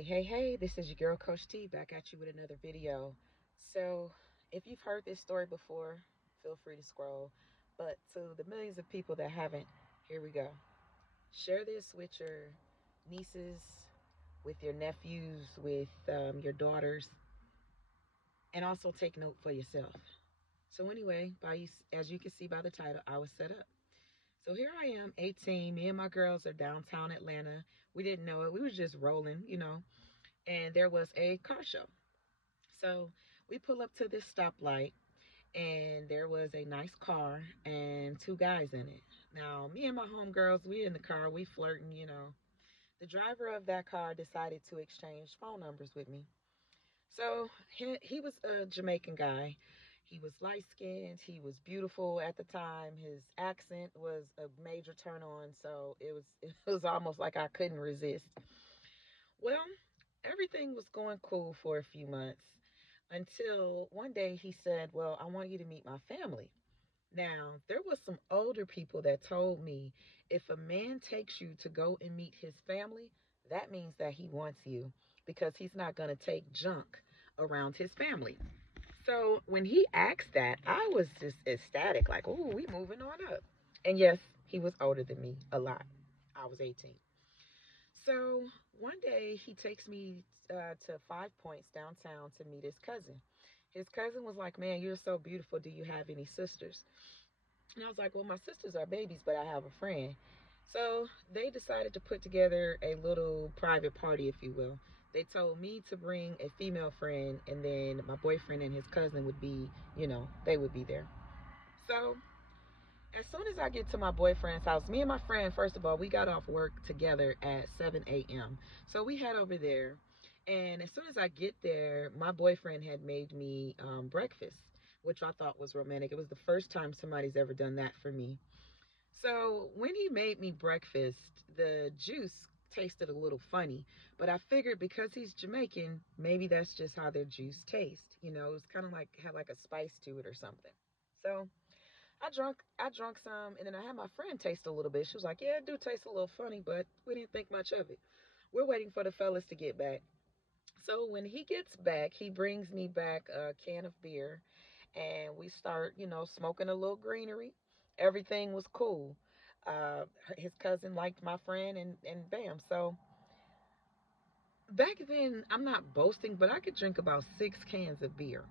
Hey, this is your girl Coach T back at you with another video. So, if you've heard this story before, feel free to scroll. But to the millions of people that haven't, here we go. Share this with your nieces, with your nephews, with your daughters, and also take note for yourself. So, anyway, as you can see by the title, I was set up. So here I am, 18. Me and my girls are downtown Atlanta. We didn't know it. We was just rolling. And there was a car show. So we pull up to this stoplight, and there was a nice car and two guys in it. Now, me and my homegirls, we in the car, we flirting. The driver of that car decided to exchange phone numbers with me. So he was a Jamaican guy. He was light skinned. He was beautiful at the time. His accent was a major turn on. So it was almost like I couldn't resist. Well, everything was going cool for a few months until one day he said, "Well, I want you to meet my family." Now, there was some older people that told me if a man takes you to go and meet his family, that means that he wants you because he's not going to take junk around his family. So when he asked that, I was just ecstatic, like, "Oh, we moving on up." And yes, he was older than me a lot. I was 18. So one day he takes me to Five Points downtown to meet his cousin. His cousin was like, "Man, you're so beautiful. Do you have any sisters?" And I was like, "Well, my sisters are babies, but I have a friend." So they decided to put together a little private party, if you will. They told me to bring a female friend, and then my boyfriend and his cousin would be, they would be there. So as soon as I get to my boyfriend's house, me and my friend, first of all, we got off work together at 7 a.m. So we head over there. And as soon as I get there, my boyfriend had made me breakfast, which I thought was romantic. It was the first time somebody's ever done that for me. So when he made me breakfast, the juice tasted a little funny, but I figured because he's Jamaican, maybe that's just how their juice tastes. It was kind of like had like a spice to it or something. So I drunk some, and then I had my friend taste a little bit. She was like, "Yeah, it do taste a little funny, but we didn't think much of it." We're waiting for the fellas to get back. So when he gets back, he brings me back a can of beer, and we start, smoking a little greenery. Everything was cool. His cousin liked my friend, and bam. So back then, I'm not boasting, but I could drink about 6 cans of beer.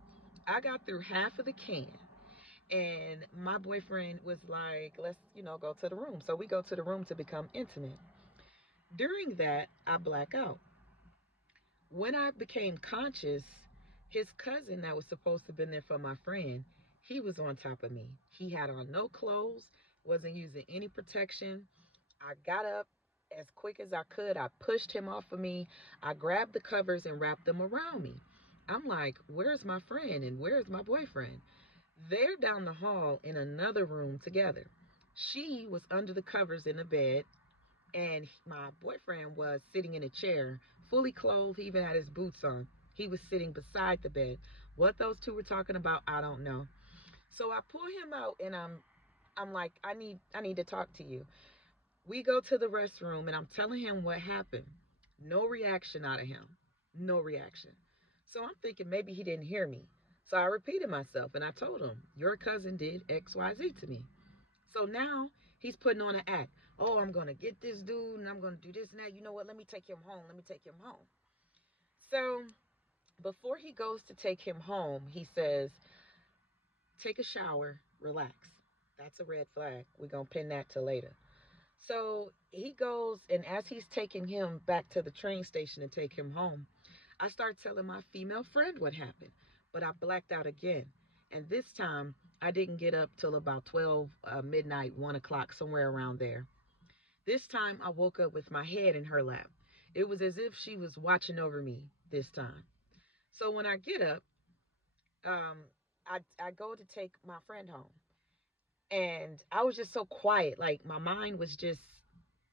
I got through half of the can. And my boyfriend was like, "Let's, go to the room." So we go to the room to become intimate. During that, I black out. When I became conscious, his cousin that was supposed to have been there for my friend, he was on top of me. He had on no clothes, wasn't using any protection. I got up as quick as I could. I pushed him off of me. I grabbed the covers and wrapped them around me. I'm like, "Where's my friend and where's my boyfriend?" They're down the hall in another room together. She was under the covers in the bed, and my boyfriend was sitting in a chair, fully clothed. He even had his boots on. He was sitting beside the bed. What those two were talking about, I don't know. So I pull him out, and I'm like, I need to talk to you. We go to the restroom, and I'm telling him what happened. No reaction out of him. No reaction. So I'm thinking maybe he didn't hear me. So I repeated myself, and I told him, "Your cousin did XYZ to me." So now he's putting on an act. "Oh, I'm going to get this dude, and I'm going to do this and that. You know what? Let me take him home. Let me take him home." So before he goes to take him home, he says, "Take a shower, relax." That's a red flag. We're going to pin that to later. So he goes, and as he's taking him back to the train station to take him home, I start telling my female friend what happened, but I blacked out again. And this time, I didn't get up till about 12 midnight, 1 o'clock, somewhere around there. This time, I woke up with my head in her lap. It was as if she was watching over me this time. So when I get up, um, I go to take my friend home. And I was just so quiet. Like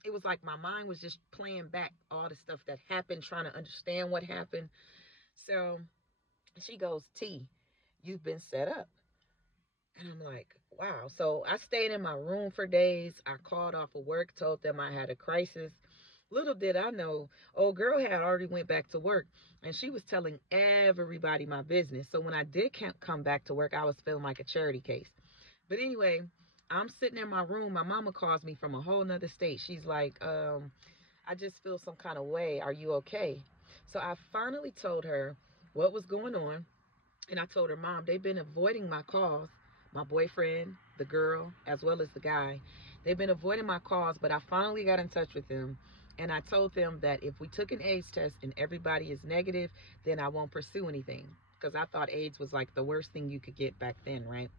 it was like my mind was just playing back all the stuff that happened, trying to understand what happened. So she goes, "T, you've been set up." And I'm like, wow. So I stayed in my room for days. I called off of work, told them I had a crisis. Little did I know, old girl had already went back to work, and she was telling everybody my business. So when I did come back to work, I was feeling like a charity case. But anyway, I'm sitting in my room. My mama calls me from a whole nother state. She's like, I just feel some kind of way. Are you okay? So I finally told her what was going on. And I told her, Mom, they've been avoiding my calls. My boyfriend, the girl, as well as the guy. They've been avoiding my calls, but I finally got in touch with them. And I told them that if we took an AIDS test and everybody is negative, then I won't pursue anything. Because I thought AIDS was like the worst thing you could get back then, right?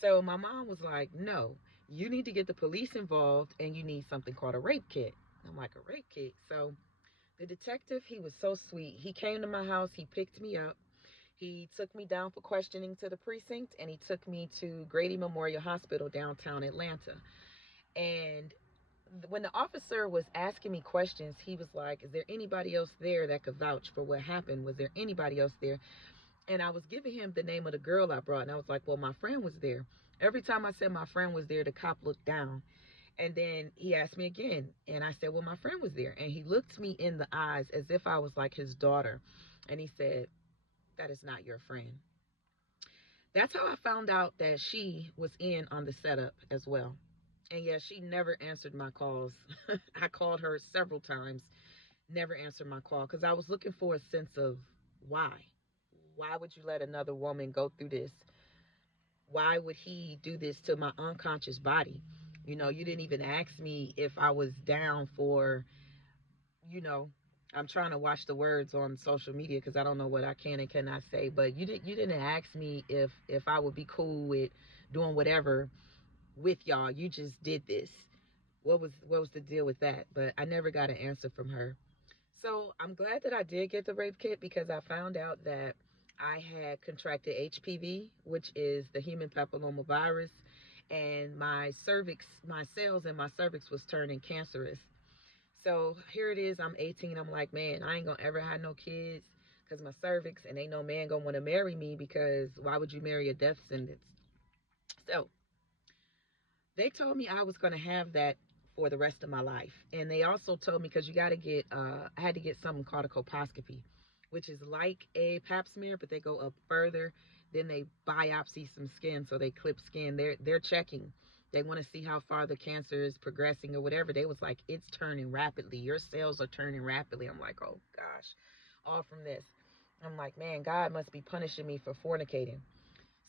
So my mom was like, no, you need to get the police involved and you need something called a rape kit. I'm like, a rape kit? So the detective, he was so sweet. He came to my house, he picked me up. He took me down for questioning to the precinct, and he took me to Grady Memorial Hospital downtown Atlanta. And when the officer was asking me questions, he was like, is there anybody else there that could vouch for what happened? Was there anybody else there? And I was giving him the name of the girl I brought, and I was like, well, my friend was there. Every time I said my friend was there, the cop looked down. And then he asked me again, and I said, well, my friend was there. And he looked me in the eyes as if I was like his daughter. And he said, that is not your friend. That's how I found out that she was in on the setup as well. And yeah, she never answered my calls. I called her several times, never answered my call because I was looking for a sense of why. Why would you let another woman go through this? Why would he do this to my unconscious body? You know, you didn't even ask me if I was down for, you know, I'm trying to watch the words on social media because I don't know what I can and cannot say. But you didn't ask me if I would be cool with doing whatever with y'all. You just did this. What was the deal with that? But I never got an answer from her. So I'm glad that I did get the rape kit because I found out that I had contracted HPV, which is the human papilloma virus, and my cervix, my cells in my cervix was turning cancerous. So here it is. I'm 18. I'm like, man, I ain't gonna ever have no kids because my cervix, and ain't no man gonna want to marry me because why would you marry a death sentence? So they told me I was gonna have that for the rest of my life, and they also told me because you got to get, I had to get something called a colposcopy, which is like a Pap smear, but they go up further. Then they biopsy some skin, so they clip skin. They're checking. They want to see how far the cancer is progressing or whatever. They was like, it's turning rapidly. Your cells are turning rapidly. I'm like, oh gosh, all from this. I'm like, man, God must be punishing me for fornicating.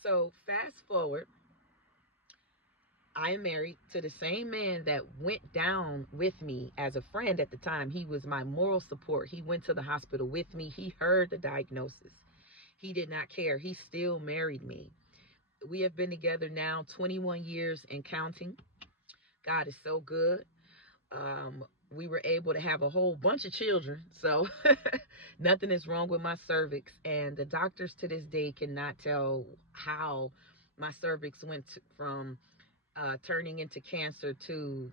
So fast forward, I am married to the same man that went down with me as a friend at the time. He was my moral support. He went to the hospital with me. He heard the diagnosis. He did not care. He still married me. We have been together now 21 years and counting. God is so good. We were able to have a whole bunch of children. So nothing is wrong with my cervix. And the doctors to this day cannot tell how my cervix went from turning into cancer to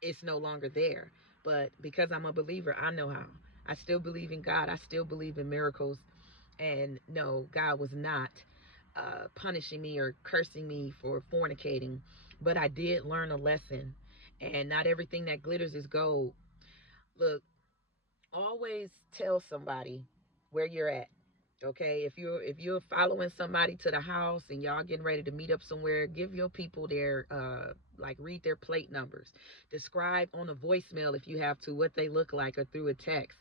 it's no longer there. But because I'm a believer, I know how. I still believe in God. I still believe in miracles. And no, God was not punishing me or cursing me for fornicating. But I did learn a lesson. And not everything that glitters is gold. Look, always tell somebody where you're at. Okay, if you're following somebody to the house and y'all getting ready to meet up somewhere, give your people their like read their plate numbers. Describe on a voicemail if you have to what they look like or through a text.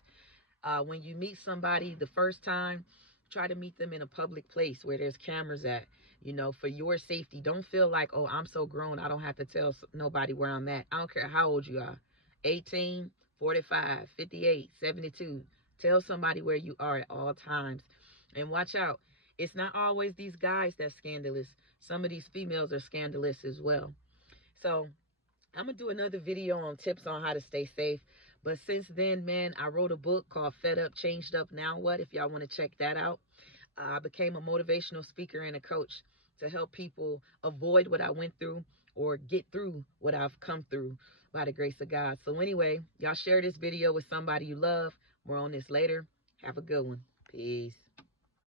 When you meet somebody the first time, try to meet them in a public place where there's cameras at, for your safety. Don't feel like, oh, I'm so grown, I don't have to tell nobody where I'm at. I don't care how old you are, 18, 45, 58, 72. Tell somebody where you are at all times. And watch out. It's not always these guys that's scandalous. Some of these females are scandalous as well. So I'm going to do another video on tips on how to stay safe. But since then, man, I wrote a book called Fed Up, Changed Up, Now What? If y'all want to check that out. I became a motivational speaker and a coach to help people avoid what I went through or get through what I've come through by the grace of God. So anyway, y'all share this video with somebody you love. More on this later. Have a good one. Peace.